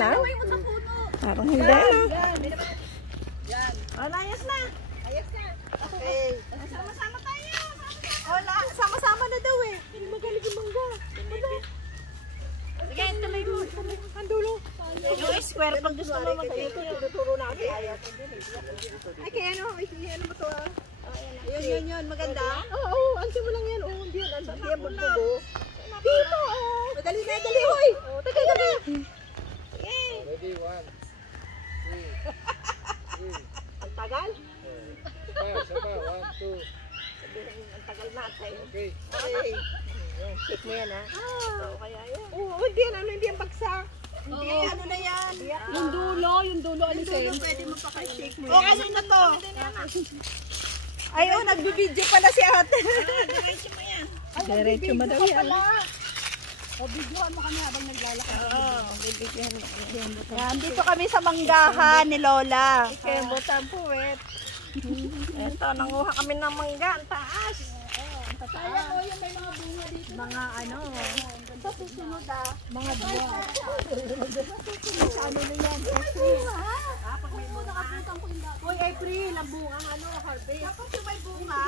ah. Parang hindi na. Yan. Ayos na. Ayos na. Okay. Sama-sama tayo. Wala, sama-sama na daw eh. Magaling yung mangga. Sige, tuloy mo. Ang dulo. Yung square pag gusto mo mag-ayos. Tinuturo natin. Ayaw. Ay, kaya ano mo to ah? Yun. Maganda. Oo, ansin mo lang yan. Oo, hindi yan. Hindi yan bubugo. Dito ah. Madali na, dali. Hoy. Tagay. Ready, 1, 2, 3. Ang tagal. Saba, 1, 2. Ang tagal natin. Okay. Okay. Check mo yan ha. Oo, kaya yan. Oo, hindi yan bagsak. Hindi, ano na yan. Yung dulo, alisin. Pwede mo pa shake mo yan. O, kasi na to. Ay, nagbibidyo pala si ate. Diretso mo yan. Diretso mo daw yan. O, videohan mo kami habang naglalakad. Oo, bibigyan mo. Yan, dito kami sa manggahan ni Lola. Kaya butang puwet. Ito, nanguha kami ng mangga. Ang taas. Sayang o, yung may mga bunga dito. Mga ano. Sa susunod Mga bunga. Sa ano na yan? Pag may bunga. Nakapuntan ko yung dapat. Hoy, April, ang bunga, harvest. Dapat yung may bunga.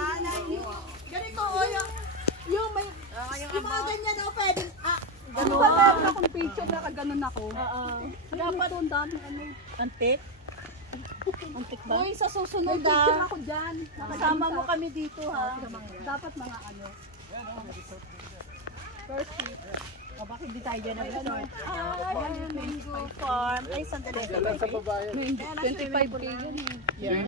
Ganito o, yung may, yung mga ganyan o, pwedeng, Ano ba meron akong picture na kaganon ako? dapat, Ang dami ano. Antik. Antik ba? Hoy, sa susunod May picture ako dyan. kasama mo kami dito ha. Dapat mga ano. First week. O, bakit di tayo dyan nag-start? Mango farm. Ay, sandali. Dala sa babayan. 25K yun eh. Yan.